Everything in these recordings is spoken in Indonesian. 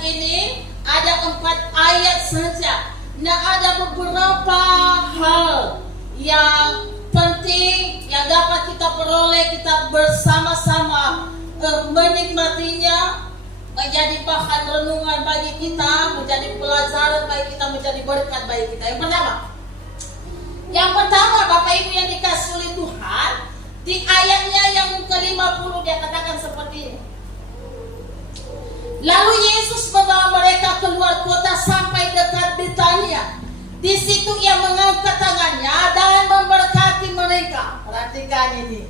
ayat ini ada 4 ayat saja. Nah, ada beberapa hal yang penting yang dapat kita peroleh, kita bersama-sama menikmatinya, menjadi bahan renungan bagi kita, menjadi pelajaran bagi kita, menjadi berkat bagi kita. Yang pertama, Bapak Ibu yang dikasihi oleh Tuhan, di ayatnya yang ke-50 dia katakan seperti ini. Lalu Yesus membawa mereka keluar kota sampai dekat Betania. Di situ ia mengangkat tangannya dan memberkati mereka. Perhatikan ini.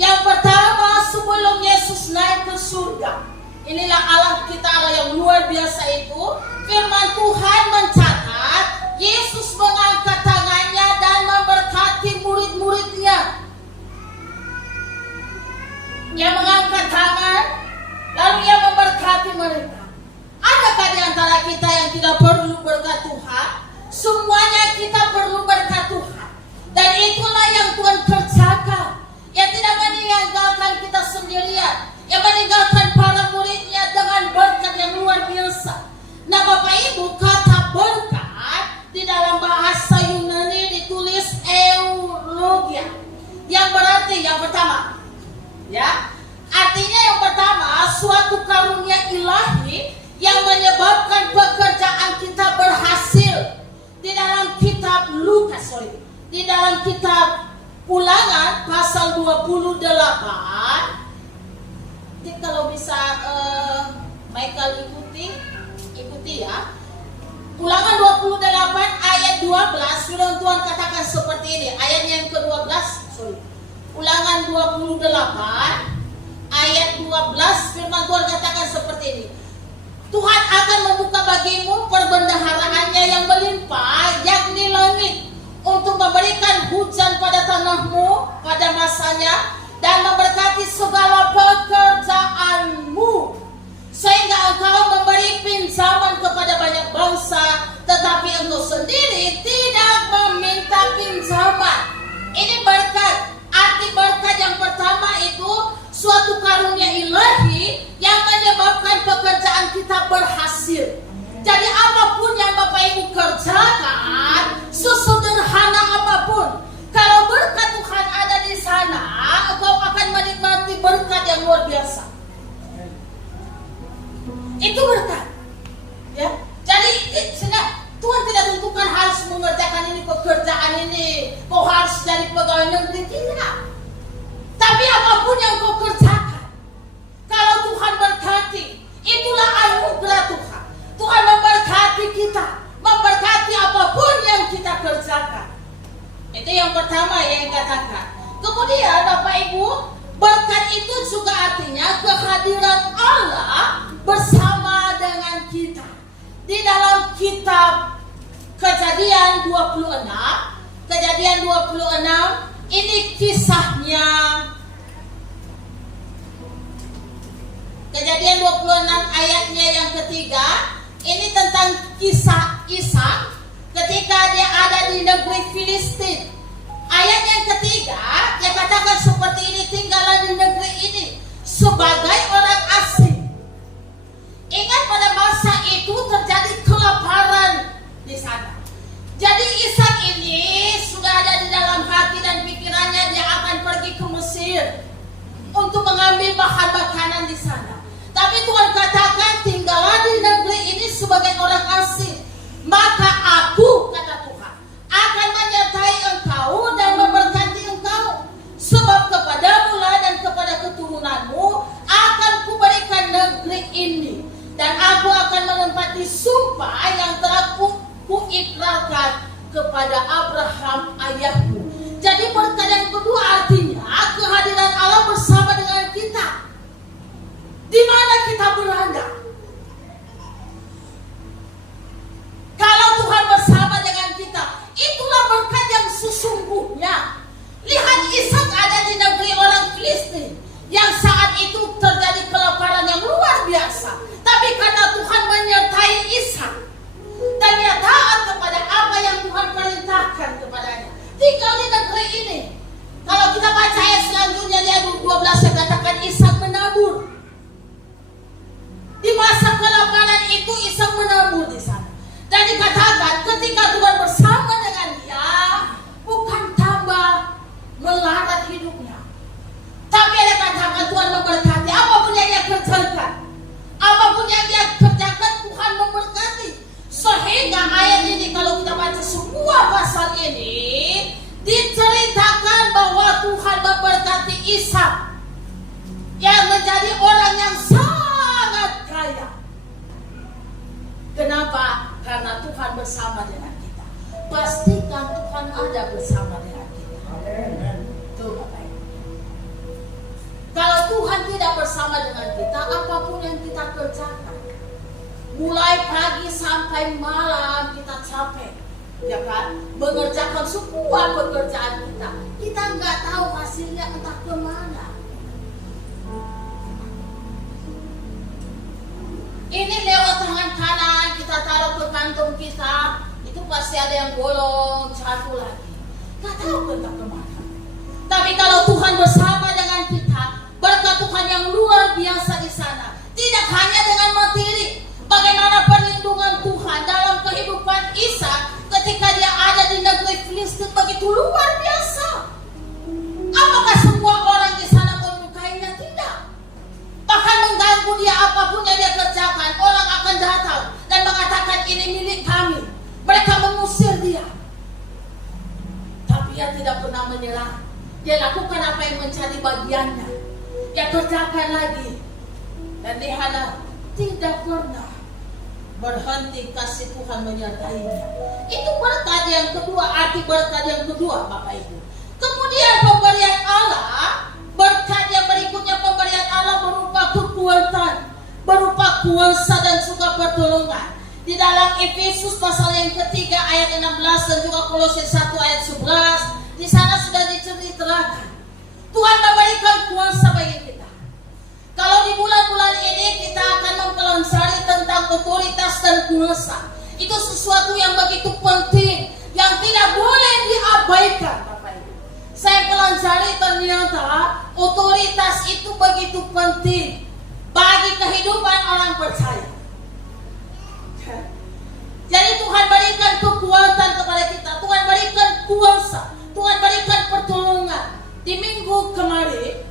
Yang pertama, sebelum Yesus naik ke surga, inilah Allah kita, Allah yang luar biasa itu. Firman Tuhan mencatat Yesus mengangkat tangannya dan memberkati murid-muridnya. Ia mengangkat tangan, lalu ia memberkati mereka. Adakah di antara kita yang tidak perlu berkat Tuhan? Semuanya kita perlu berkat Tuhan. Dan itulah yang Tuhan kerjakan. Ia tidak meninggalkan kita sendirian. Ia meninggalkan para muridnya dengan berkat yang luar biasa. Nah, Bapak Ibu, kata berkat di dalam bahasa Yunani ditulis eulogia, yang berarti yang pertama, ya, artinya yang pertama, suatu karunia ilahi yang menyebabkan pekerjaan kita berhasil. Di dalam kitab di dalam kitab Ulangan pasal 28. Jadi kalau bisa Michael ikuti ya. Ulangan 28 ayat 12, firman Tuhan katakan seperti ini. Ayatnya yang ke-12, Ulangan 28 ayat 12, firman Tuhan katakan seperti ini. Tuhan akan membuka bagimu perbendaharaannya yang melimpah, yakni langit, untuk memberikan hujan pada tanahmu pada masanya, dan memberkati segala pekerjaanmu, sehingga engkau memberi pinjaman kepada banyak bangsa, tetapi engkau sendiri tidak meminta pinjaman. Ini berkat. Arti berkat yang pertama itu suatu karunia ilahi yang menyebabkan pekerjaan kita berhasil. Jadi apapun yang Bapak Ibu kerjakan, sesederhana apapun, kalau berkat Tuhan ada di sana, engkau akan menikmati berkat yang luar biasa. Itu berkat, ya. Jadi Tuhan tidak tentukan harus mengerjakan ini, pekerjaan ini, kau harus jadi pegawai negeri, tidak. Tapi apapun yang kau kerjakan, kalau Tuhan berkati, itulah anugerah Tuhan. Tuhan memberkati kita, memberkati apapun yang kita kerjakan. Itu yang pertama yang katakan. Kemudian Bapak Ibu, berkat itu juga artinya kehadiran Allah bersama dengan kita. Di dalam kitab Kejadian 26, ini kisahnya. Kejadian 26 ayatnya yang ketiga, ini tentang kisah Ishak ketika dia ada di negeri Filistin. Ayat yang ketiga, dia katakan seperti ini, tinggallah di negeri ini sebagai orang asing. Ingat pada masa itu terjadi kelaparan di sana. Jadi Ishak ini sudah ada di dalam hati dan pikirannya dia akan pergi ke Mesir untuk mengambil bahan makanan di sana. Tapi Tuhan katakan, tinggallah di negeri ini sebagai orang asing. Maka aku, kata Tuhan, akan menyertai engkau dan memberkati engkau. Sebab kepadamu lah dan kepada keturunanmu akan kuberikan negeri ini. Dan aku akan menempati sumpah yang telah kuikrarkan kepada Abraham ayahmu. Jadi berkat yang kedua artinya kehadiran Allah bersama dengan kita. Di mana kita berada? Kalau Tuhan bersama dengan kita, itulah berkat yang sesungguhnya. Lihat, Ishak ada di negeri orang Filistin yang saat itu terjadi kelaparan yang luar biasa. Tapi karena Tuhan menyertai Ishak dan dia taat kepada apa yang Tuhan perintahkan kepadanya, tinggal di negeri ini. Kalau kita baca ayat selanjutnya di ayat 12, saya katakan Ishak menabur. Di masa kelaparan itu sedang menabur di sana. Dan dikatakan ketika Tuhan bersama dengan dia, bukan tambah melarat hidupnya, tapi dia katakan Tuhan memberkati apapun yang dia kerjakan. Apapun yang dia kerjakan Tuhan memberkati. Sehingga ayat ini kalau kita baca semua pasal ini diceritakan bahwa Tuhan memberkati Ishak yang menjadi orang yang sangat kaya. Kenapa? Karena Tuhan bersama dengan kita. Pastikan Tuhan ada bersama dengan kita. Tuh Bapak Ibu. Kalau Tuhan tidak bersama dengan kita, apapun yang kita kerjakan, mulai pagi sampai malam kita capek, ya kan? Mengerjakan semua pekerjaan kita nggak tahu hasilnya entah kemana. Ini lewat tangan kanan kita taruh ke kantong kita, itu pasti ada yang bolong, jatuh lagi. Nggak tahu entah kemana. Tapi kalau Tuhan bersama dengan kita, berkat Tuhan yang luar biasa di sana. Tidak hanya dengan materi, bagaimana perlindungan Tuhan dalam kehidupan Ishak ketika dia ada di negeri Filistin begitu luar biasa. Apakah semua orang di sana menyukainya? Tidak. Bahkan mengganggu dia apapun yang dia kerjakan, orang akan datang dan mengatakan ini milik kami. Mereka mengusir dia. Tapi dia tidak pernah menyerah. Dia lakukan apa yang menjadi bagiannya. Dia kerjakan lagi. Dan dia tidak pernah berhenti kasih Tuhan menyertainya. Itu berkat yang kedua, arti berkat yang kedua Bapak Ibu. Kemudian pemberian Allah, berkat yang berikutnya pemberian Allah berupa kekuatan, berupa kuasa dan juga pertolongan. Di dalam Efesus pasal yang ketiga ayat 16 dan juga Kolose 1 ayat 11, di sana sudah diceritakan Tuhan memberikan kuasa bagi kita. Kalau di bulan-bulan ini kita akan mempelajari tentang otoritas dan kuasa. Itu sesuatu yang begitu penting, yang tidak boleh diabaikan Bapak Ibu. Saya pelajari ternyata otoritas itu begitu penting bagi kehidupan orang percaya. Jadi Tuhan berikan kekuatan kepada kita, Tuhan berikan kuasa, Tuhan berikan pertolongan. Di minggu kemarin,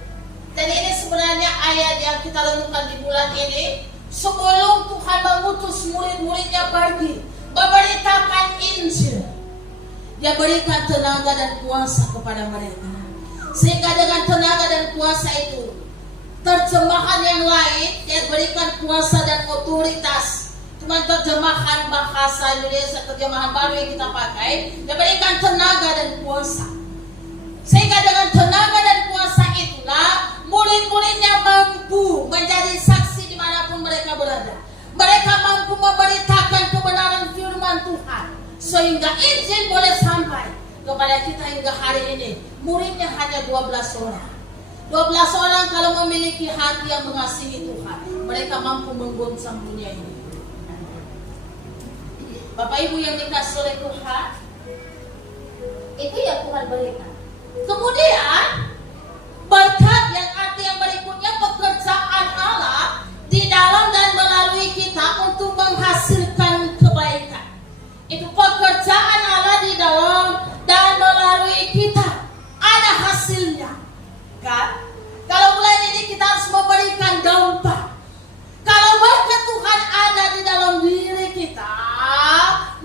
dan ini sebenarnya ayat yang kita renungkan di bulan ini, sebelum Tuhan mengutus murid-muridnya pergi memberitakan Injil, dia berikan tenaga dan kuasa kepada mereka. Sehingga dengan tenaga dan kuasa itu, terjemahan yang lain dia berikan kuasa dan otoritas. Cuma terjemahan bahasa Indonesia, terjemahan baru yang kita pakai, dia berikan tenaga dan kuasa. Sehingga dengan tenaga dan kuasa itulah murid-muridnya mampu menjadi saksi dimanapun mereka berada. Mereka mampu memberitakan kebenaran firman Tuhan, sehingga Injil boleh sampai kepada kita hingga hari ini. Muridnya hanya 12 orang. 12 orang kalau memiliki hati yang mengasihi Tuhan, mereka mampu menggoncang dunia ini. Bapak Ibu yang dikasihi oleh Tuhan, itu yang Tuhan berikan. Kemudian berkat yang arti yang berikutnya, pekerjaan Allah di dalam dan melalui kita untuk menghasilkan kebaikan. Itu pekerjaan Allah di dalam dan melalui kita, ada hasilnya, kan? Kalau bulan ini kita harus memberikan dampak. Kalau berkat Tuhan ada di dalam diri kita,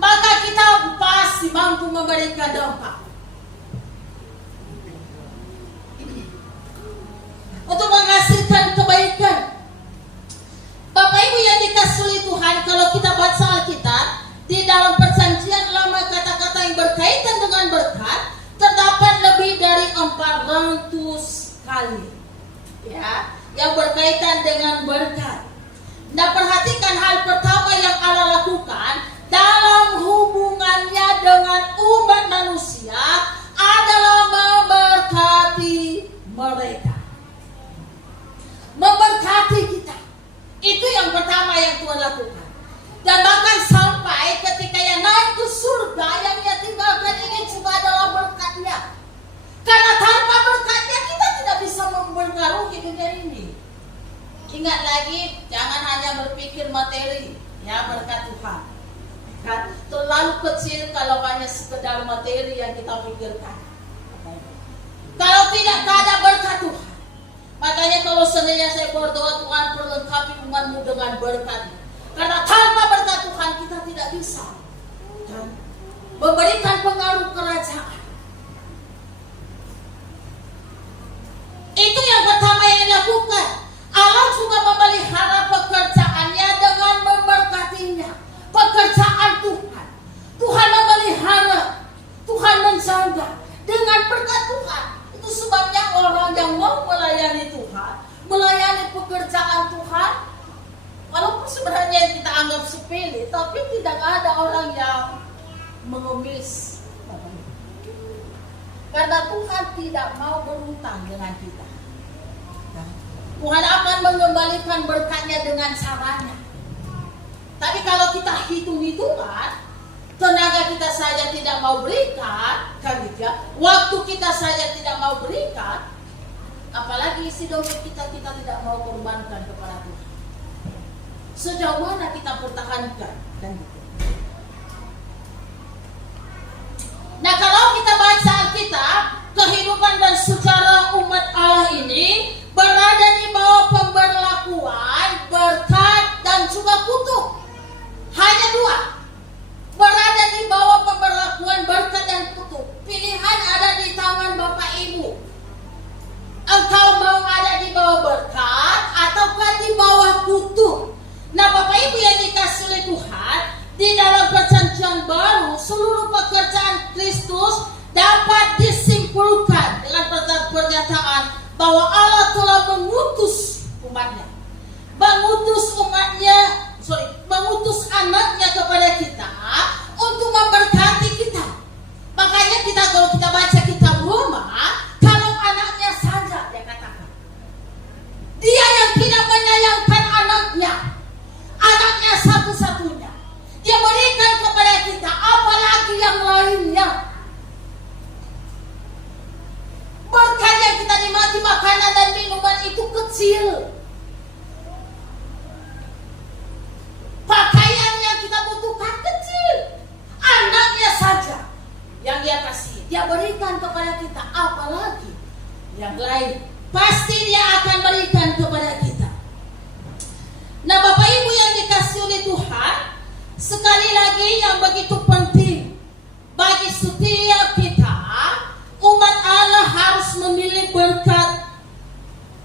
maka kita pasti mampu memberikan dampak untuk menghasilkan kebaikan. Bapak Ibu yang dikasihi Tuhan, kalau kita baca Alkitab, di dalam perjanjian lama kata-kata yang berkaitan dengan berkat terdapat lebih dari 400 kali, ya, yang berkaitan dengan berkat. Nah, perhatikan hal pertama yang Allah lakukan dalam hubungannya dengan umat manusia adalah memberkati mereka, memberkati kita. Itu yang pertama yang Tuhan lakukan. Dan bahkan sampai ketika yang naik ke surga, yang dia tinggalkan ini juga adalah berkatnya. Karena tanpa berkatnya kita tidak bisa mempengaruhi dunia ini. Ingat lagi, jangan hanya berpikir materi, ya berkat Tuhan. Kan? Terlalu kecil kalau hanya sekedar materi yang kita pikirkan. Kalau tidak ada berkat Tuhan. Makanya kalau seandainya saya berdoa, Tuhan perlengkapi umatmu dengan berkat. Karena tanpa berkat Tuhan kita tidak bisa memberikan pengaruh kerajaan. Itu yang pertama yang dilakukan. Allah juga memelihara pekerjaannya dengan memberkatinya. Pekerjaan Tuhan, Tuhan memelihara, Tuhan menjaga dengan berkat Tuhan. Itu sebabnya orang yang mau melayani Tuhan, melayani pekerjaan Tuhan, walaupun sebenarnya kita anggap sepele, tapi tidak ada orang yang mengemis. Karena Tuhan tidak mau berhutang dengan kita. Tuhan akan mengembalikan berkatnya dengan caranya. Tapi kalau kita hitung-hitungan, tenaga kita saja tidak mau berikan, kan gitu ya, waktu kita saja tidak mau berikan, apalagi isi dompet kita tidak mau korbankan kepada Tuhan. Sejauh mana kita pertahankan, kan gitu. Nah, kalau kita baca Alkitab, kehidupan dan sejarah umat Allah ini berada di bawah pemberlakuan berkat dan juga kutuk. Hanya dua, berada di bawah pemberlakuan berkat dan kutuk. Pilihan ada di tangan Bapak Ibu. Engkau mau ada di bawah berkat ataukah di bawah kutuk? Nah, Bapak Ibu yang dikasih oleh Tuhan, di dalam perjanjian baru, seluruh pekerjaan Kristus dapat disimpulkan dengan pernyataan bahwa Allah telah mengutus umatnya. Mengutus anaknya kepada kita untuk memberkati kita. Makanya kalau kita baca kitab Roma, kalau anaknya saja dia katakan, dia yang tidak menyayangkan anaknya satu-satunya, dia berikan kepada kita, apalagi yang lainnya. Berkat yang kita nikmati, makanan dan minuman itu kecil. Pakaian yang kita butuhkan kecil. Anaknya saja yang dia kasih, dia berikan kepada kita, apalagi yang lain. Pasti dia akan berikan kepada kita. Nah, Bapak Ibu yang dikasih oleh Tuhan, sekali lagi yang begitu penting bagi setiap kita, umat Allah harus memilih berkat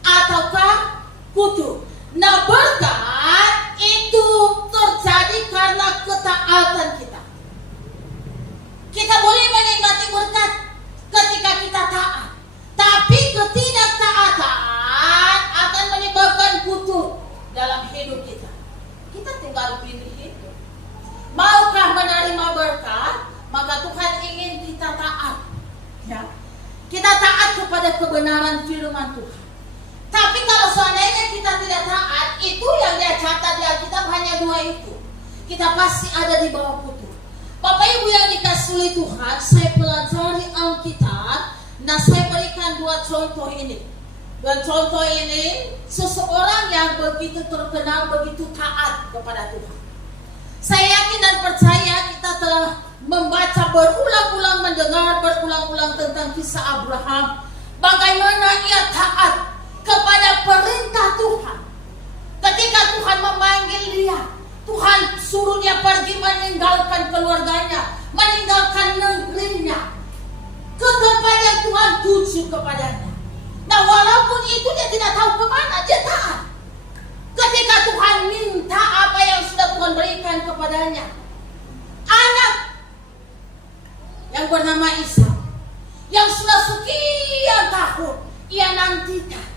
ataukah kutuk. Nah, berkat itu terjadi karena ketaatan kita. Kita boleh menikmati berkat ketika kita taat, tapi ketidaktaatan akan menyebabkan kutuk dalam hidup kita. Kita tinggal pilih itu. Maukah menerima berkat, maka Tuhan ingin kita taat. Ya. Kita taat kepada kebenaran firman Tuhan. Tapi kalau seandainya kita tidak taat, itu yang dia catat di Alkitab hanya dua itu. Kita pasti ada di bawah kutuk. Bapak Ibu yang dikasih oleh Tuhan, saya pelajari Alkitab. Nah, saya berikan dua contoh ini. Dan contoh ini seseorang yang begitu terkenal, begitu taat kepada Tuhan. Saya yakin dan percaya kita telah membaca berulang-ulang, mendengar berulang-ulang tentang kisah Abraham. Bagaimana ia taat kepada perintah Tuhan. Ketika Tuhan memanggil dia, Tuhan suruh dia pergi meninggalkan keluarganya, meninggalkan negerinya, ke tempat yang Tuhan tuju kepadanya. Nah, walaupun itu dia tidak tahu kemana, dia taat. Ketika Tuhan minta apa yang sudah Tuhan berikan kepadanya, anak yang bernama Ishak, yang sudah sekian tahun ia nantikan,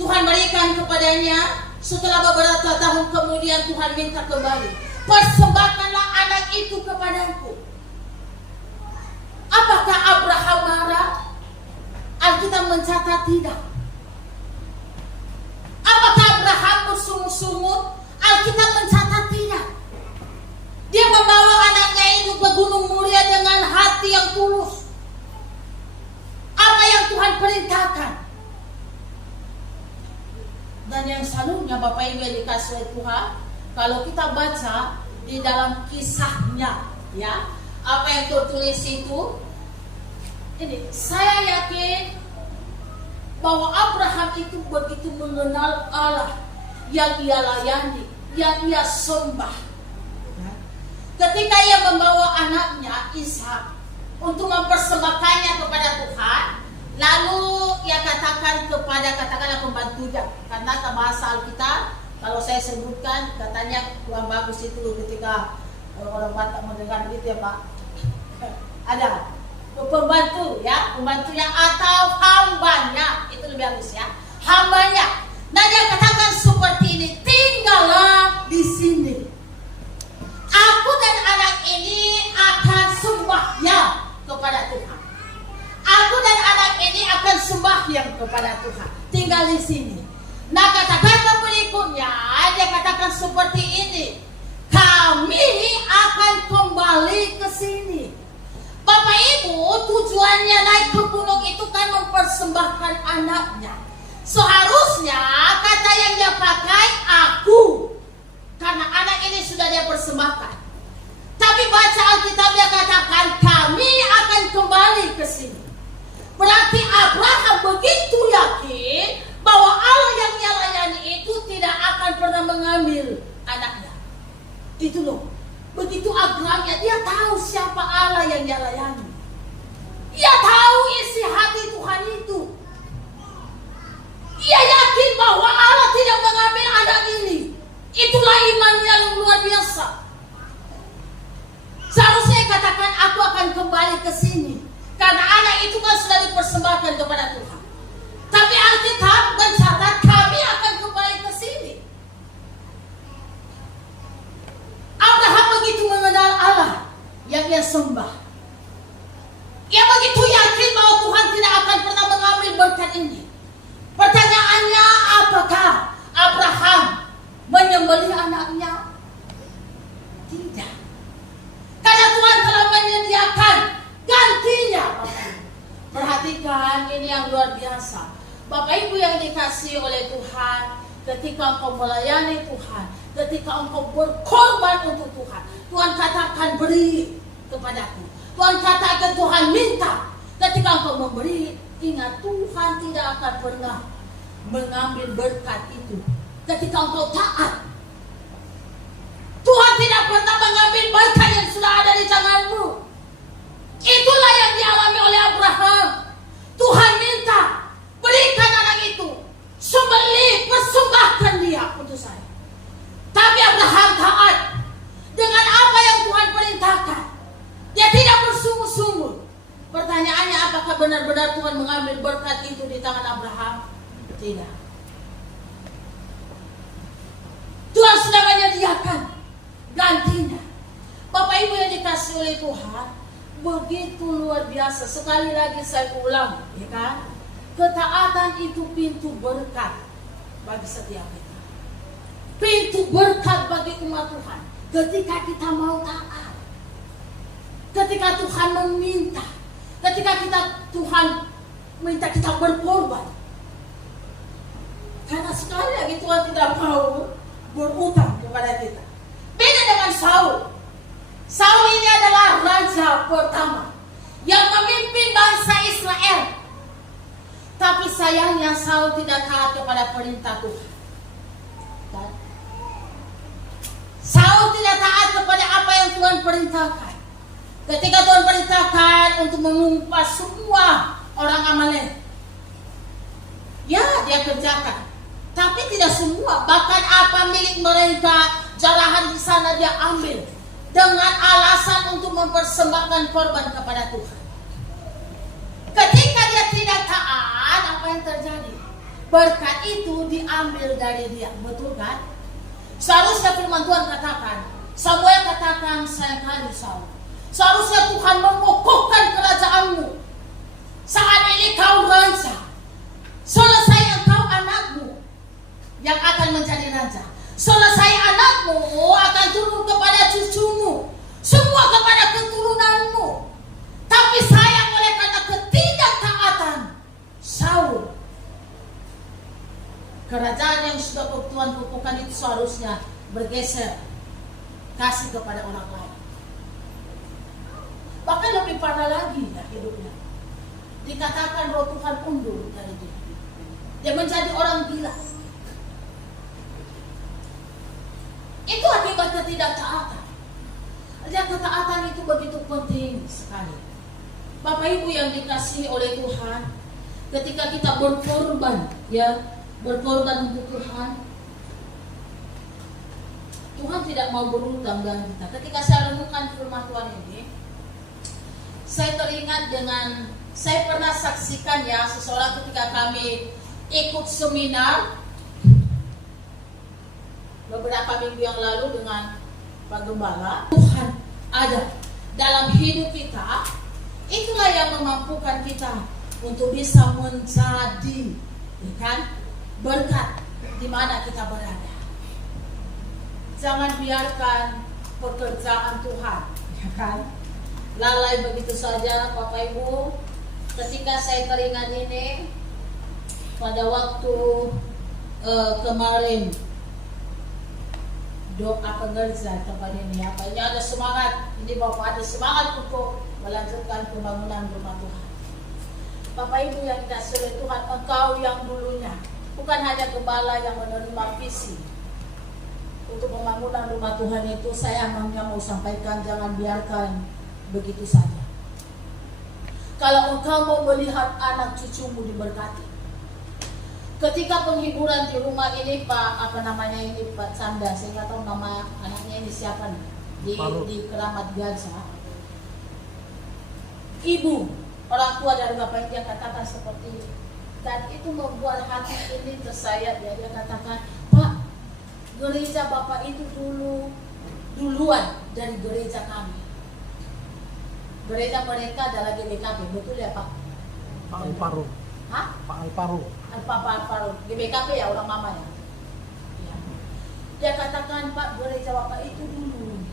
Tuhan berikan kepadanya. Setelah beberapa tahun kemudian Tuhan minta kembali, persembahkanlah anak itu kepadaku. Apakah Abraham marah? Alkitab mencatat tidak. Apakah Abraham bersungut-sungut? Alkitab mencatat tidak. Dia membawa anaknya itu ke Gunung Muria dengan hati yang tulus. Apa yang Tuhan perintahkan. Dan yang selanjutnya Bapak Bapak Ibu yang dikasih oleh Tuhan, kalau kita baca di dalam kisahnya, ya, apa yang tertulis itu, ini saya yakin bahwa Abraham itu begitu mengenal Allah yang ia layani, yang ia sembah. Ketika ia membawa anaknya Ishak untuk mempersembahkannya kepada Tuhan, lalu ia katakan kepada katakanlah pembantunya, karena bahasa Alkitab kalau saya sebutkan katanya kurang bagus itu ketika orang Batak mendengar gitu ya Pak. Ada pembantu ya, pembantunya atau hambanya, itu lebih bagus ya, hambanya. Nah dia katakan seperti ini, tinggallah di sini. Aku dan anak ini akan sembahyang kepada Tuhan. Aku dan anak ini akan sembahyang kepada Tuhan. Tinggal di sini. Nah kata-kata berikutnya dia katakan seperti ini, kami akan kembali ke sini. Bapak Ibu, tujuannya naik ke gunung itu kan mempersembahkan anaknya. Seharusnya kata yang dia pakai aku, karena anak ini sudah dia persembahkan. Tapi baca Alkitab dia katakan kami akan kembali ke sini. Berarti Abraham begitu yakin bahwa Allah yang dia layani itu tidak akan pernah mengambil anaknya. Itu loh. Begitu Abrahamnya, dia tahu siapa Allah yang dia layani. Dia tahu isi hati Tuhan itu. Dia yakin bahwa Allah tidak mengambil anak ini. Itulah iman yang luar biasa. Seharusnya katakan aku akan kembali ke sini, karena anak itu kan sudah dipersembahkan kepada Tuhan. Tapi Alkitab mencatat kami akan kembali ke sini. Abraham begitu mengenal Allah yang dia sembah. Ia begitu yakin bahwa Tuhan tidak akan pernah mengambil berkat ini. Pertanyaannya, apakah Abraham menyembelih anaknya? Tidak. Karena Tuhan telah menyediakan gantinya. Perhatikan, ini yang luar biasa. Bapak Ibu yang dikasihi oleh Tuhan, ketika engkau melayani Tuhan, ketika engkau berkorban untuk Tuhan, Tuhan katakan beri kepadaku. Tuhan katakan Tuhan minta. Ketika engkau memberi, ingat Tuhan tidak akan pernah mengambil berkat itu. Ketika engkau taat, Tuhan tidak pernah mengambil berkat yang sudah ada di tanganmu. Itulah yang dialami oleh Abraham. Tuhan minta, berikan anak itu, sembelih, persembahkan dia untuk saya. Tapi Abraham taat dengan apa yang Tuhan perintahkan. Dia tidak bersungguh-sungguh. Pertanyaannya, apakah benar-benar Tuhan mengambil berkat itu di tangan Abraham? Tidak. Tuhan sudah menyediakan gantinya. Bapak Ibu yang dikasih oleh Tuhan, begitu luar biasa. Sekali lagi saya ulang, ya kan? Ketaatan itu pintu berkat bagi setiap kita. Pintu berkat bagi umat Tuhan. Ketika kita mau taat, ketika Tuhan meminta, ketika Tuhan minta kita berkorban. Karena sekali lagi Tuhan tidak mau berutang kepada kita. Beda dengan Saul. Saul ini adalah raja pertama yang memimpin bangsa Israel. Tapi sayangnya Saul tidak taat kepada perintah Tuhan. Dan Saul tidak taat kepada apa yang Tuhan perintahkan. Ketika Tuhan perintahkan untuk mengumpas semua orang Amalek, ya dia kerjakan. Tapi tidak semua, bahkan apa milik mereka, jarahan di sana dia ambil dengan alasan untuk mempersembahkan korban kepada Tuhan. Ketika dia tidak taat, apa yang terjadi? Berkat itu diambil dari dia, betul kan? Seharusnya firman Tuhan katakan, Samuel katakan, saya kali Saul, seharusnya Tuhan mengokohkan kerajaanmu. Saat ini kau raja, selesai engkau anakmu yang akan menjadi raja. Selesai anakmu akan turun kepada cucumu, semua kepada keturunanmu. Tapi sayang oleh karena ketidaktaatan Saul, Kerajaan yang sudah Tuhan kukuhkan itu seharusnya bergeser, kasih kepada orang lain. Bahkan lebih parah lagi ya hidupnya. Dikatakan roh Tuhan undur dari dia. Dia menjadi orang gila. Itu akibat ketidaktaatan. Dan ketaatan itu begitu penting sekali. Bapak Ibu yang dikasihi oleh Tuhan, ketika kita berkorban, ya, berkorban untuk Tuhan, Tuhan tidak mau berhutang dengan kita. Ketika saya renungkan firman Tuhan ini, saya teringat dengan, saya pernah saksikan ya, seseorang ketika kami ikut seminar beberapa minggu yang lalu dengan Pak Gembala. Tuhan ada dalam hidup kita, itulah yang memampukan kita untuk bisa menjadi, ya kan, berkat di mana kita berada. Jangan biarkan pekerjaan Tuhan, ya kan, lalai begitu saja. Bapak Ibu, ketika saya teringat ini pada waktu kemarin doa pengerja tempat ini, apa ini ada semangat, ini Bapak ada semangat untuk melanjutkan pembangunan rumah Tuhan. Bapak Ibu yang dikasihi oleh Tuhan, engkau yang dulunya bukan hanya gembala yang menerima visi untuk pembangunan rumah Tuhan itu, saya hanya mau sampaikan, jangan biarkan begitu saja. Kalau engkau mau melihat anak cucumu diberkati, ketika penghiburan di rumah ini, Pak, apa namanya ini, Pak Canda, saya nggak tahu nama anaknya ini siapa nih, di Keramat Gajah. Ibu, orang tua dari Bapak dia katakan seperti itu. Dan itu membuat hati ini tersayat ya. Dia katakan, Pak, gereja Bapak itu duluan dari gereja kami. Gereja mereka adalah GBKP, betul ya Pak? Pak Alparo. Hah? Pak Alparo. Pak Alparo. GBKP ya, orang mamanya. Ya. Dia katakan, Pak, gereja Bapak itu dulu.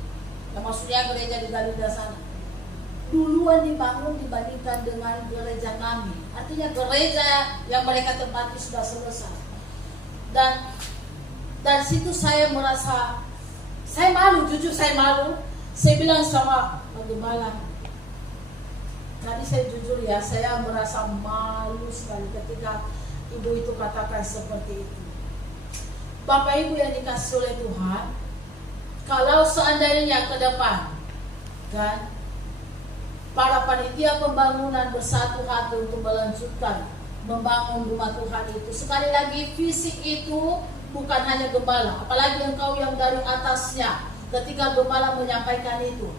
Ya, maksudnya gereja di Garuda sana. Duluan dibangun dibandingkan dengan gereja kami. Artinya gereja yang mereka tempati sudah selesai. Dan dari situ saya merasa, saya malu, jujur saya malu. Saya bilang sama Pak Gembala, tadi saya jujur ya, saya merasa malu sekali ketika ibu itu katakan seperti itu. Bapak Ibu yang dikasihi oleh Tuhan, kalau seandainya ke depan, kan, para panitia pembangunan bersatu hati untuk melanjutkan membangun rumah Tuhan itu. Sekali lagi, visi itu bukan hanya gembala, apalagi engkau yang dari atasnya ketika gembala menyampaikan itu.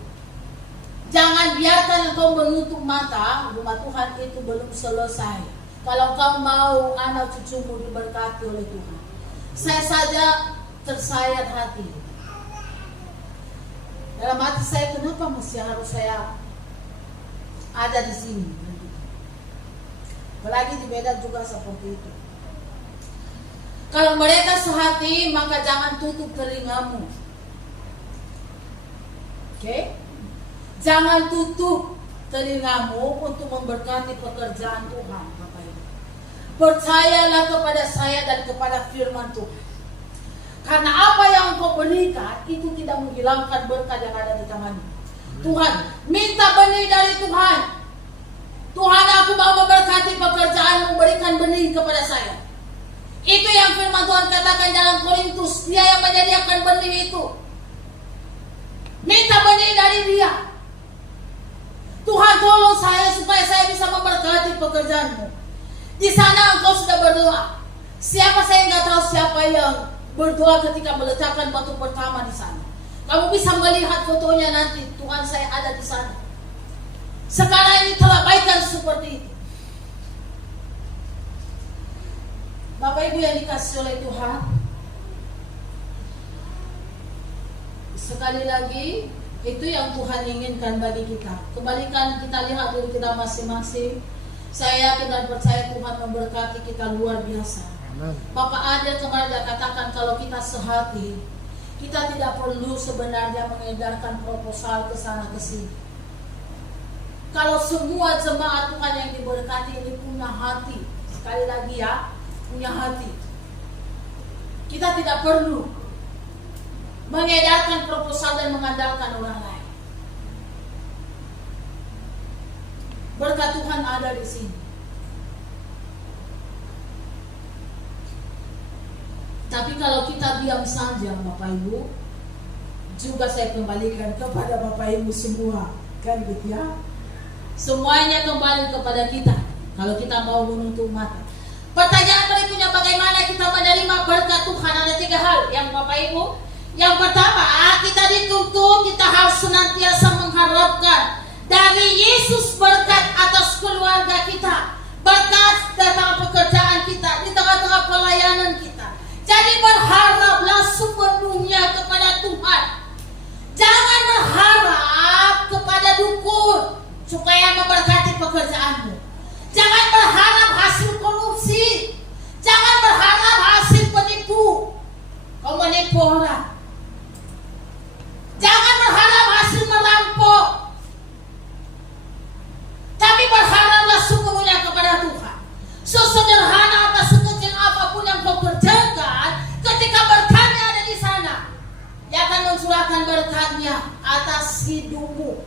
Jangan biarkan engkau menutup mata, rumah Tuhan itu belum selesai. Kalau engkau mau anak cucumu diberkati oleh Tuhan. Saya saja tersayat hati. Dalam hati saya, kenapa mesti harus saya ada di sini? Apalagi di Medan juga seperti itu. Kalau mereka sehati, maka jangan tutup telingamu. Oke? Jangan tutup telingamu untuk memberkati pekerjaan Tuhan, Bapak Ibu. Percayalah kepada saya dan kepada firman Tuhan. Karena apa yang engkau berikan itu tidak menghilangkan berkat yang ada di tanganmu. Tuhan, minta benih dari Tuhan. Tuhan, aku mau memberkati pekerjaanmu, berikan benih kepada saya. Itu yang firman Tuhan katakan dalam Korintus, dia yang menyediakan benih itu. Minta benih dari dia. Tuhan, tolong saya supaya saya bisa memberkati pekerjaanmu. Di sana engkau sudah berdoa. Siapa, saya nggak tahu siapa yang berdoa ketika meletakkan batu pertama di sana. Kamu bisa melihat fotonya nanti. Tuhan, saya ada di sana. Sekarang ini terabaikan seperti itu. Bapak Ibu yang dikasihi oleh Tuhan, sekali lagi, itu yang Tuhan inginkan bagi kita. Kembalikan kita lihat diri kita masing-masing. Saya yakin dan percaya Tuhan memberkati kita luar biasa. Amen. Bapak Adel kemarin dia katakan kalau kita sehati, kita tidak perlu sebenarnya mengedarkan proposal ke sana ke sini. Kalau semua jemaat Tuhan yang diberkati ini punya hati, sekali lagi ya, punya hati. Kita tidak perlu mengedarkan proposal dan mengandalkan orang lain. Berkat Tuhan ada di sini. Tapi kalau kita diam saja, Bapak Ibu, juga saya kembalikan kepada Bapak Ibu semua, kan gitu ya. Semuanya kembali kepada kita. Kalau kita mau menutup mata. Pertanyaan berikutnya, bagaimana kita menerima berkat Tuhan? Ada 3 hal yang Bapak Ibu. Yang pertama, kita dituntut, kita harus senantiasa mengharapkan dari Yesus berkat atas keluarga kita, berkat dalam pekerjaan kita, di tengah-tengah pelayanan kita. Jadi berharaplah sepenuhnya kepada Tuhan. Jangan berharap kepada dukun supaya memberkati pekerjaanmu. Jangan berharap hasil korupsi. Jangan berharap hasil penipu. Kau menipu orang. Jangan berharap hasil merampok. Tapi berharaplah sepenuhnya kepada Tuhan. Sesederhana apa, sekecil apapun yang kau kerjakan, ketika berkatnya ada di sana, Dia akan mencurahkan berkatnya atas hidupmu.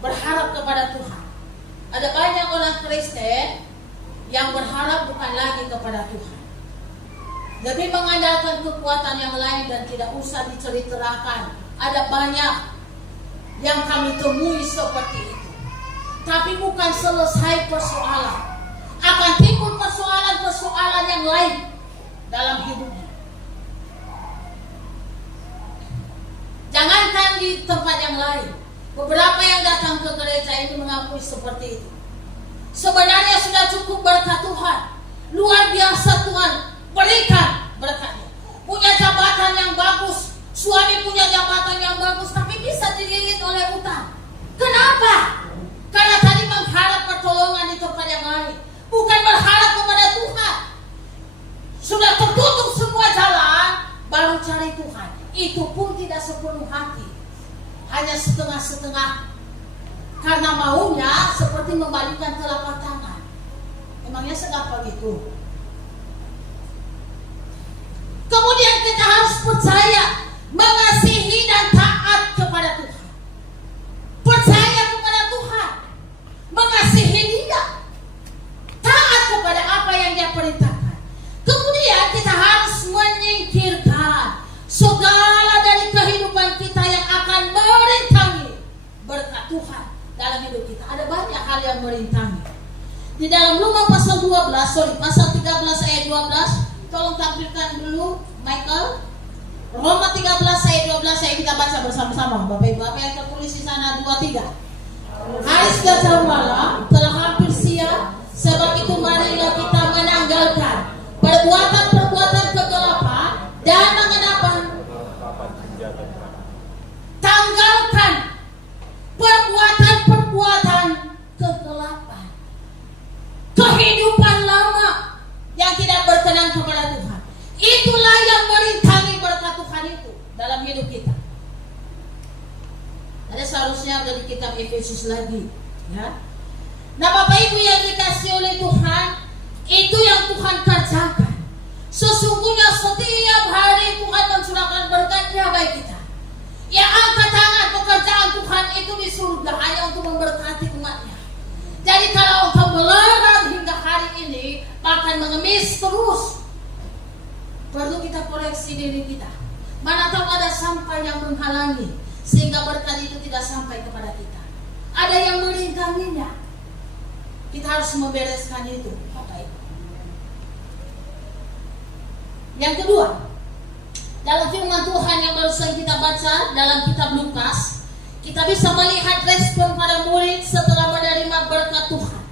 Berharap kepada Tuhan. Ada banyak orang Kristen yang berharap bukan lagi kepada Tuhan, lebih mengandalkan kekuatan yang lain dan tidak usah diceritakan. Ada banyak yang kami temui seperti itu. Tapi bukan selesai persoalan. Akan timbul persoalan-persoalan yang lain dalam hidupnya. Jangankan di tempat yang lain. Beberapa yang datang ke gereja ini mengakui seperti itu. Sebenarnya sudah cukup berkat Tuhan. Luar biasa Tuhan berikan berkatnya. Punya jabatan yang bagus. Suami punya jabatan yang bagus. Tapi bisa dililit oleh utang. Kenapa? Karena tadi mengharap pertolongan di tempat yang lain. Bukan berharap kepada Tuhan. Sudah tertutup semua jalan, baru cari Tuhan. Itu pun tidak sepenuh hati. Hanya setengah-setengah. Karena maunya seperti membalikkan telapak tangan. Emangnya segampang itu? Kemudian kita harus percaya, mengasihi dan taat kepada Tuhan. Percaya kepada Tuhan, mengasihi Dia, taat kepada apa yang Dia perintahkan. Kemudian kita harus menyingkirkan segala dari kehidupan kita yang akan merintangi berkat Tuhan dalam hidup kita. Ada banyak hal yang merintangi. Di dalam Roma pasal 13 ayat 12, tolong tampilkan dulu Michael. Roma 13 ayat 12, saya kita baca bersama-sama. Bapak Ibu, apa yang tertulis di sana? 2-3. Hari sudah jauh malam, telah hampir siang, sebab itu marilah kita menanggalkan perbuatan-perbuatan kegelapan dan mengenakan. Tanggalkan perbuatan-perbuatan kegelapan, kehidupan lama yang tidak berkenan kepada Tuhan. Itulah yang merintangi berkat Tuhan itu dalam hidup kita. Ada seharusnya ada di kitab Efesus lagi, ya. Nah, Bapak Ibu yang dikasih oleh Tuhan, itu yang Tuhan kerjakan. Sesungguhnya setiap hari Tuhan mencurahkan berkat-Nya bagi kita. Yang angkat tangan, pekerjaan Tuhan itu di surga hanya untuk memberkati umat-Nya. Jadi kalau engkau melarang hingga hari ini, bahkan mengemis terus, perlu kita koreksi diri kita. Mana tahu ada sampah yang menghalangi sehingga berkat itu tidak sampai kepada kita. Ada yang merintanginya. Kita harus membereskan itu, Bapak Ibu. Yang kedua, dalam firman Tuhan yang barusan kita baca dalam kitab Lukas, kita bisa melihat respon para murid setelah menerima berkat Tuhan.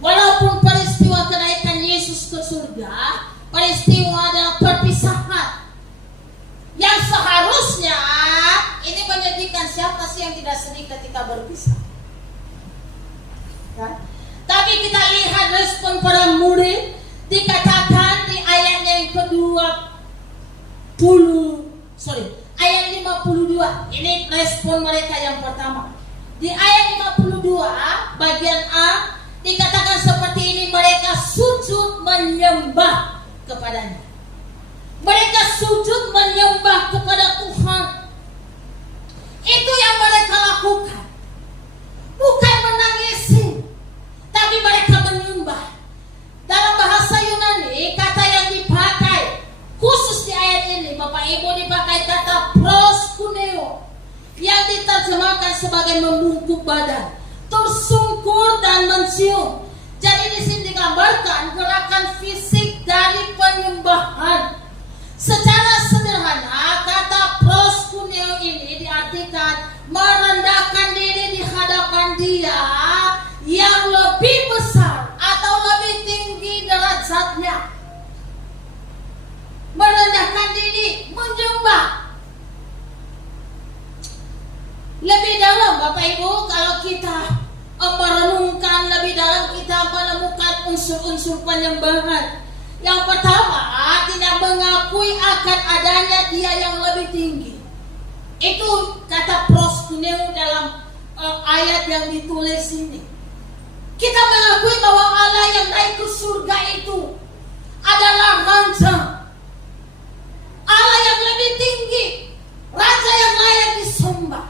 Walaupun peristiwa kenaikan Yesus ke surga, peristiwa adalah perpisahan yang seharusnya ini menyedihkan. Siapa sih yang tidak sedih ketika berpisah? Kan? Tapi kita lihat respon para murid, dikatakan di ayatnya yang ayat 52. Ini respon mereka yang pertama. Di ayat 52 bagian A dikatakan seperti ini, mereka sujud menyembah kepadanya. Mereka sujud menyembah kepada Tuhan. Itu yang mereka lakukan. Bukan menangisi, tapi mereka menyembah. Dalam bahasa Yunani, kata yang dipakai khusus di ayat ini, Bapak Ibu, dipakai kata proskuneo, yang diterjemahkan sebagai membungkuk badan, tersungkur dan mencium. Jadi di sini digambarkan gerakan fisik dari penyembahan. Secara sederhana, kata proskuneo ini diartikan merendahkan diri di hadapan Dia yang lebih besar atau lebih tinggi derajatnya. Merendahkan diri, menyembah. Lebih dalam, Bapak Ibu, kalau kita merenungkan lebih dalam, kita menemukan unsur-unsur penyembahan. Yang pertama, tidak mengakui akan adanya Dia yang lebih tinggi. Itu kata proskuneo dalam ayat yang ditulis ini. Kita mengakui bahwa Allah yang naik ke surga itu adalah Raja, Allah yang lebih tinggi, Raja yang layak disembah.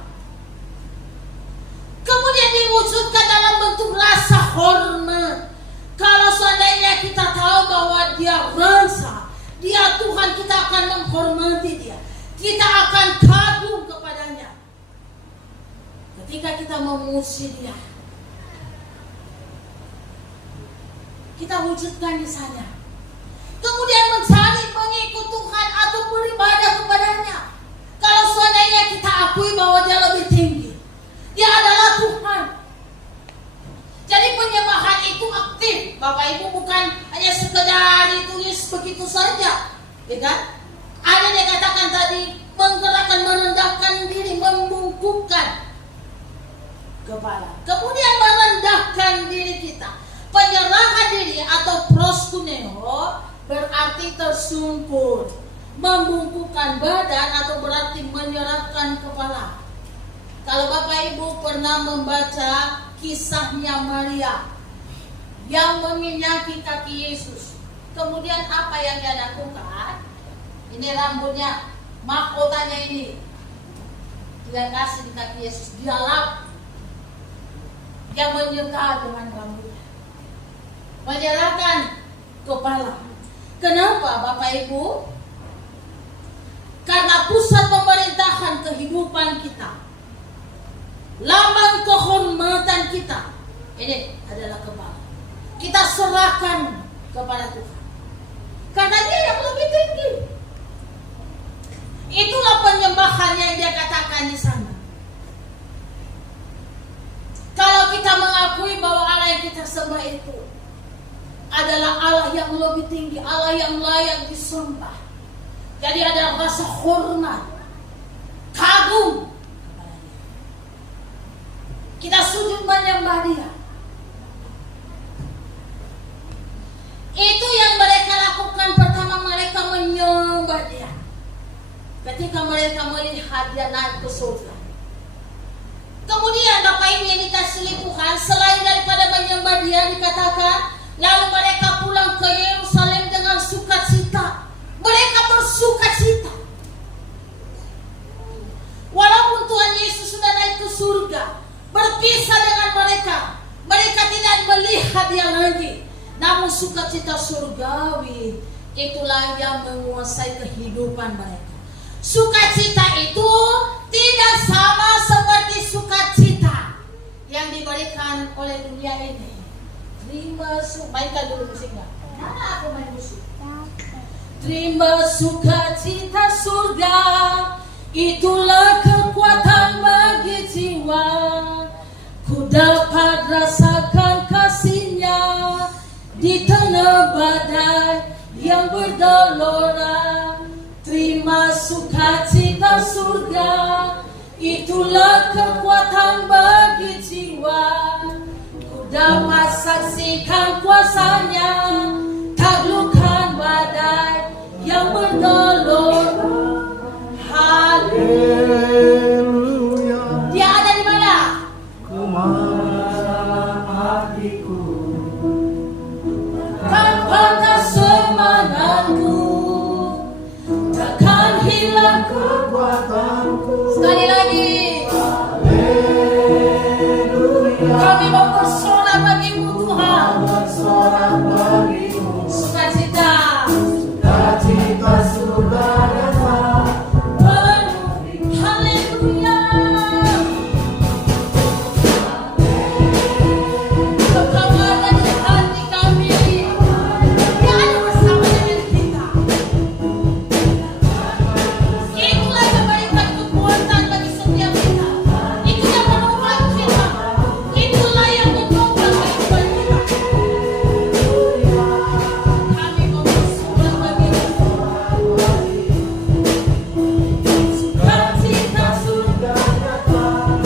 Kemudian diwujudkan dalam bentuk rasa hormat. Kalau seandainya kita tahu bahwa Dia Raja, Dia Tuhan, kita akan menghormati Dia, kita akan kagum kepadanya. Ketika kita memuji Dia, kita wujudkan di sana. Kemudian mencari pengikut Tuhan atau beribadah kepadanya. Kalau seandainya kita akui bahwa Dia lebih tinggi, Dia adalah Tuhan. Jadi penyembahan itu aktif, Bapak Ibu, bukan hanya sekedar ditulis begitu saja, ya kan? Ada yang katakan tadi, menggerakkan, merendahkan diri, membungkukkan kepala. Kemudian merendahkan diri kita. Penyerahan diri atau proskuneo berarti tersungkur. Membungkukkan badan atau berarti menyerahkan kepala. Kalau Bapak Ibu pernah membaca kisahnya Maria yang meminyaki kaki Yesus, kemudian apa yang dia lakukan? Ini rambutnya, mahkotanya ini dia kasih di kaki Yesus, dia lap, dia menyeka dengan rambutnya, menyerahkan kepala. Kenapa Bapak Ibu? Karena pusat pemerintahan kehidupan kita, lambang kehormatan kita, ini adalah kepala. Kita serahkan kepada Tuhan, karena Dia yang lebih tinggi. Itulah penyembahan yang Dia katakan di sana. Kalau kita mengakui bahwa Allah yang kita sembah itu adalah Allah yang lebih tinggi, Allah yang layak disembah, jadi ada rasa hormat, kagum. Kita sujud menyembah Dia. Itu yang mereka lakukan. Pertama, mereka menyembah Dia ketika mereka melihat Dia naik ke surga. Kemudian Bapak Ibu yang dikasihi Tuhan, selain daripada menyembah Dia, dikatakan lalu mereka pulang ke Yerusalem dengan sukacita. Mereka bersukacita. Walaupun Tuhan Yesus sudah naik ke surga, berpisah dengan mereka, mereka tidak melihat Dia lagi. Namun sukacita surgawi itulah yang menguasai kehidupan mereka. Sukacita itu tidak sama seperti sukacita yang diberikan oleh dunia ini. Mainkan dulu musiknya. Mana aku main musik? Terima sukacita surga, itulah kekuatan bagi jiwa. Ku dapat rasakan kasih-Nya di tengah badai yang bergelora. Terima sukacita surga, itulah kekuatan bagi jiwa. Ku dapat saksikan kuasa-Nya, taklukkan badai yang bergelora. Haleluya. Dia ada di mana? Kemana hatiku tanpa semangat Sekali lagi. Kami mau bersorak bagimu Tuhan. Sukacita sudah datang. Haleluya. Engkau ada di hati kami. Dia ada bersama dengan kita. Itulah yang memberikan kekuatan bagi setiap kita. Itu yang menopang kita. Itulah yang menopang kehidupan kita. Kami mau bersorak bagimu. Sukacita sudah datang.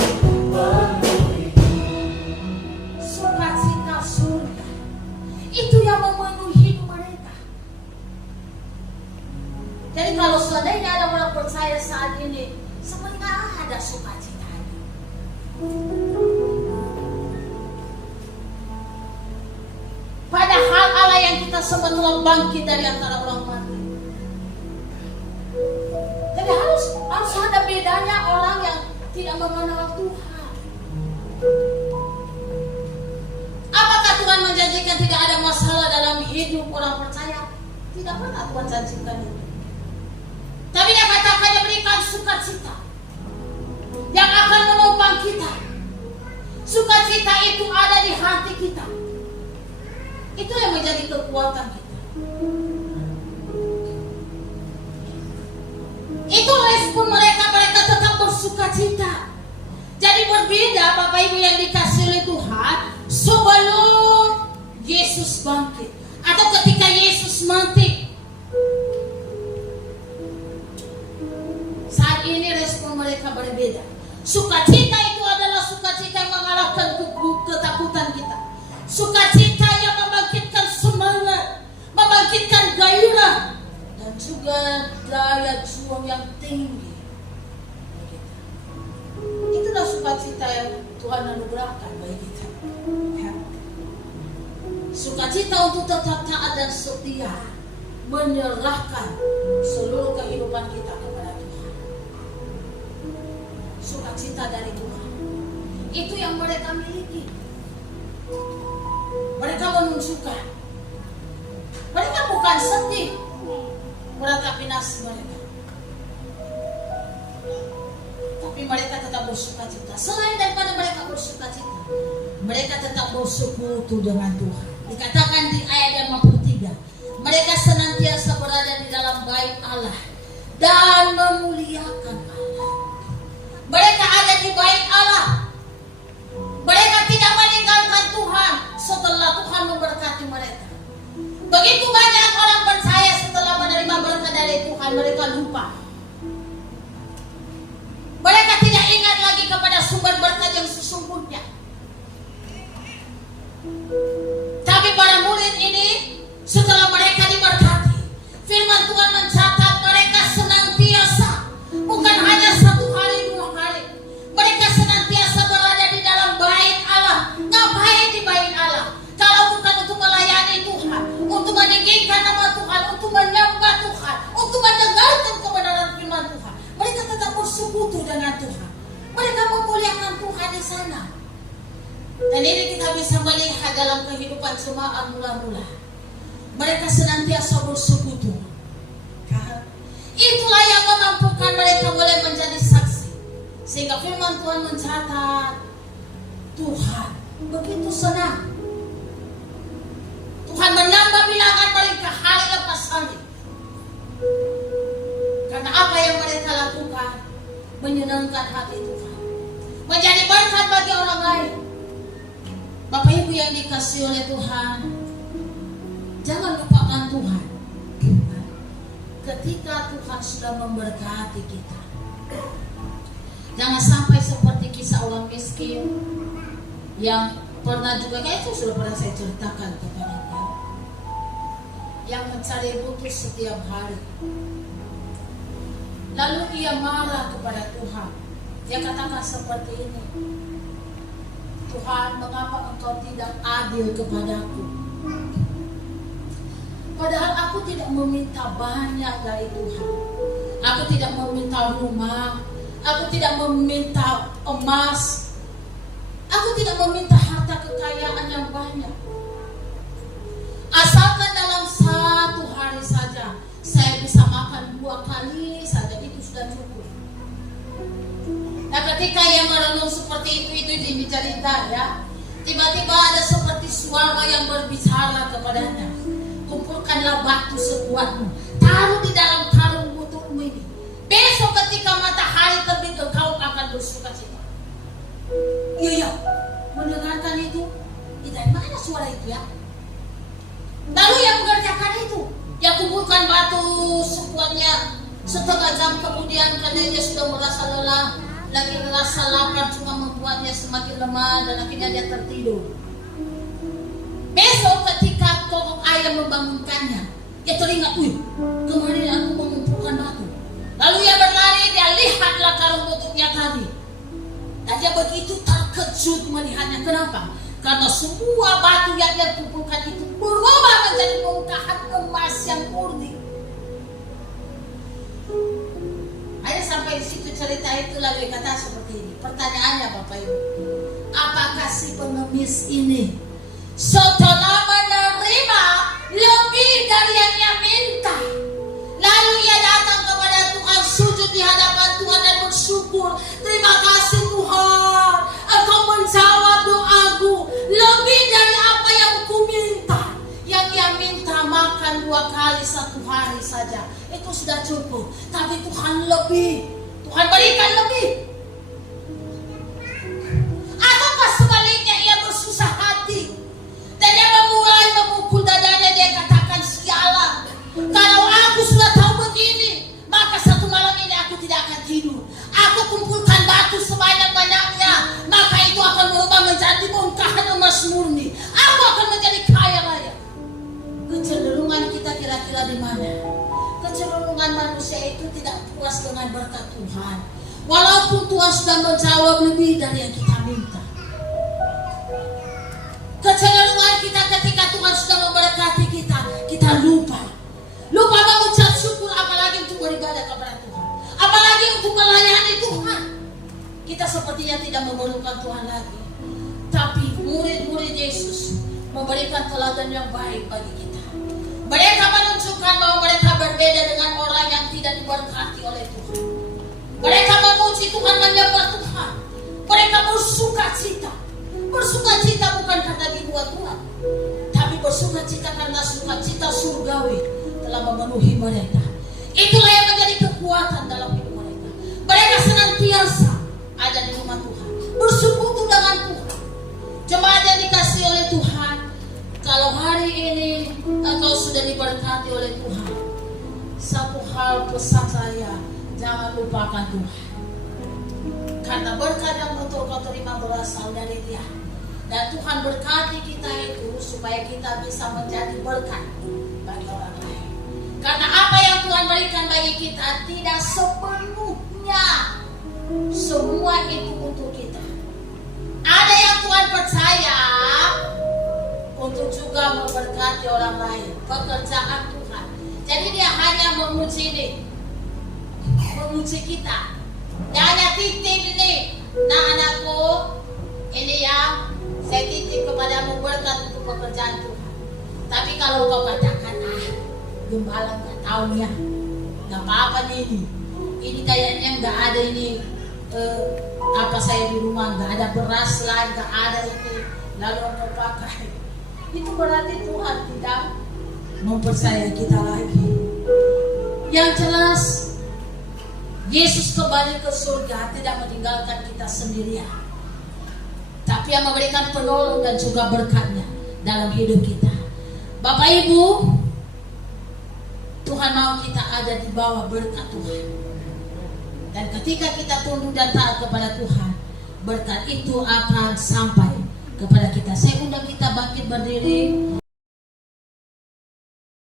Sukacita surga. Itu yang memenuhi mereka. Jadi kalau seandainya ada orang percaya saat ini, sebenarnya ada sukacita. Padahal Allah yang kita sembah telah bangkit dari antara orang mati. Jadi harus ada bedanya orang yang tidak mengenal Tuhan. Apakah Tuhan menjanjikan tidak ada masalah dalam hidup orang percaya? Tidak pernah Tuhan janjikan itu. Tapi Dia katakan Dia berikan sukacita yang akan menopang kita. Sukacita itu ada di hati kita. Itu yang menjadi kekuatan kita. Itu respon mereka tetap bersukacita. Jadi berbeda Bapak Ibu yang dikasih oleh Tuhan sebelum Yesus bangkit atau ketika Yesus mati. Saat ini respon mereka berbeda. Sukacita itu adalah sukacita yang mengalahkan ketakutan kita. Sukacita yang membangkitkan semangat, membangkitkan gairah, dan juga daya juang yang tinggi. Itulah sukacita yang Tuhan anugerahkan bagi kita. Sukacita untuk tetap taat dan setia, menyerahkan seluruh kehidupan kita kepada Tuhan. Sukacita dari Tuhan. Itu yang mereka miliki. Mereka menunjukkan. Mereka bukan sedih meratapi nasib mereka, tapi mereka tetap bersukacita. Selain daripada mereka bersukacita, mereka tetap bersekutu dengan Tuhan. Dikatakan di ayat yang 53, mereka senantiasa berada di dalam bait Allah dan memuliakan Allah. Mereka ada di bait Allah. Mereka tidak meninggalkan Tuhan setelah Tuhan memberkati mereka. Begitu banyak orang percaya setelah menerima berkat dari Tuhan, mereka lupa. Mereka tidak ingat lagi kepada sumber berkat yang sesungguhnya. Tapi para murid ini, setelah mereka diberkati, firman Tuhan mencatat mereka senantiasa, bukan hanya 1 hari 2 hari, mereka senantiasa berada di dalam bait Allah. Ngapain di bait Allah? Kalau bukan untuk melayani Tuhan, untuk meninggikan nama Tuhan, untuk menyembah Tuhan, untuk mendengarkan kebenaran firman Tuhan, mereka tetap bersekutu dengan Tuhan. Mereka memuliakan Tuhan di sana. Dan ini kita bisa melihat dalam kehidupan jemaat mula-mula. Mereka senantiasa bersekutu. Itulah yang memampukan mereka boleh menjadi saksi. Sehingga firman Tuhan mencatat, Tuhan begitu senang. Tuhan menambah bilangan mereka hari lepas hari. Karena apa yang mereka lakukan menyenangkan hati Tuhan, menjadi berkat bagi orang lain. Bapak Ibu yang dikasihi oleh Tuhan, jangan lupakan Tuhan. Ketika Tuhan sudah memberkati kita, jangan sampai seperti kisah orang miskin yang pernah juga, kayak itu sudah pernah saya ceritakan kepada kita, yang mencari butuh setiap hari. Lalu ia marah kepada Tuhan. Dia katakan seperti ini, Tuhan, mengapa engkau tidak adil kepadaku? Padahal aku tidak meminta banyak dari Tuhan. Aku tidak meminta rumah, aku tidak meminta emas, aku tidak meminta harta kekayaan yang banyak. Asalkan dalam satu hari saja saya bisa makan 2 kali saja, itu sudah cukup. Nah, ketika ia merenung seperti itu di cerita ya, tiba-tiba ada seperti suara yang berbicara kepadanya. Kumpulkanlah batu sekuatmu, taruh di dalam karung bututmu ini. Besok ketika matahari terbit engkau akan bersuka-cita. Iya, mendengarkan itu, dari mana suara itu ya? Lalu yang mengerjakan itu, dia kumpulkan batu sekuatnya. Setengah jam kemudian karena dia sudah merasa lelah, lagi rasa lapar cuma membuatnya semakin lemah dan akhirnya dia tertidur. Besok ketika kokok ayam membangunkannya, dia teringat, kemarin aku mengumpulkan batu. Lalu ia berlari, dia lihatlah karung bututnya tadi. Dan dia begitu terkejut melihatnya. Kenapa? Karena semua batu yang dia kumpulkan itu berubah menjadi bongkahan emas yang murni. Akhirnya sampai di situ cerita itu lalu kata seperti ini. Pertanyaannya Bapak Ibu, apakah si pengemis ini setelah menerima lebih dari yang ia minta, lalu ia datang kepada Tuhan, sujud di hadapan Tuhan dan bersyukur, terima kasih Tuhan, Engkau menjawab doaku lebih dari apa yang ku minta. Yang ia minta makan 2 kali 1 hari saja, itu sudah cukup. Tapi Tuhan lebih, Tuhan berikan lebih. Ataukah sebaliknya ia bersusah hati dan dia memulai memukul dadanya, dia katakan, sialan, kalau aku sudah tahu begini, maka satu malam ini aku tidak akan tidur. Aku kumpulkan batu sebanyak-banyaknya, maka itu akan berubah menjadi bongkahan emas murni. Aku akan menjadi kaya raya. Kecenderungan kita kira-kira di mana? Kecenderungan manusia itu tidak puas dengan berkat Tuhan, walaupun Tuhan sudah menjawab lebih dari yang kita minta. Kecenderungan kita ketika Tuhan sudah memberkati kita, kita lupa mengucap syukur, apalagi untuk beribadah kepada Tuhan, apalagi untuk melayani Tuhan. Kita sepertinya tidak memerlukan Tuhan lagi. Tapi murid-murid Yesus memberikan teladan yang baik bagi kita. Mereka menunjukkan bahwa mereka berbeda dengan orang yang tidak diberkati oleh Tuhan. Mereka memuji Tuhan, menyembah Tuhan. Mereka bersuka cita. Bersuka cita bukan karena dibuat Tuhan, tapi bersuka cita karena sukacita surgawi telah memenuhi mereka. Itulah yang menjadi kekuatan dalam hidup mereka. Mereka senantiasa ada di rumah Tuhan, bersekutu dengan Tuhan. Jemaat yang dikasihi oleh Tuhan, kalau hari ini engkau sudah diberkati oleh Tuhan, satu hal pesan saya, jangan lupakan Tuhan. Karena berkat yang betul kau terima berasal dari Dia. Dan Tuhan berkati kita itu supaya kita bisa menjadi berkat bagi orang lain. Karena apa yang Tuhan berikan bagi kita tidak sepenuhnya semua itu untuk kita. Ada yang Tuhan percaya untuk juga memberkati orang lain, pekerjaan Tuhan. Jadi Dia hanya memuji kita. Dia hanya titip ini, nah anakku, ini ya, saya titip kepadamu berkat untuk pekerjaan Tuhan. Tapi kalau kau katakan, gembala nggak tahu ya, nggak apa-apa nih ini kayaknya nggak ada ini apa saya di rumah nggak ada beras lah, nggak ada ini, lalu engkau pakai, itu berarti Tuhan tidak mempercayai kita lagi. Yang jelas Yesus kembali ke surga tidak meninggalkan kita sendirian, tapi yang memberikan penolong dan juga berkatnya dalam hidup kita. Bapak Ibu, Tuhan mau kita ada di bawah berkat Tuhan. Dan ketika kita tunduk dan taat kepada Tuhan, berkat itu akan sampai kepada kita. Saya undang kita bangkit berdiri.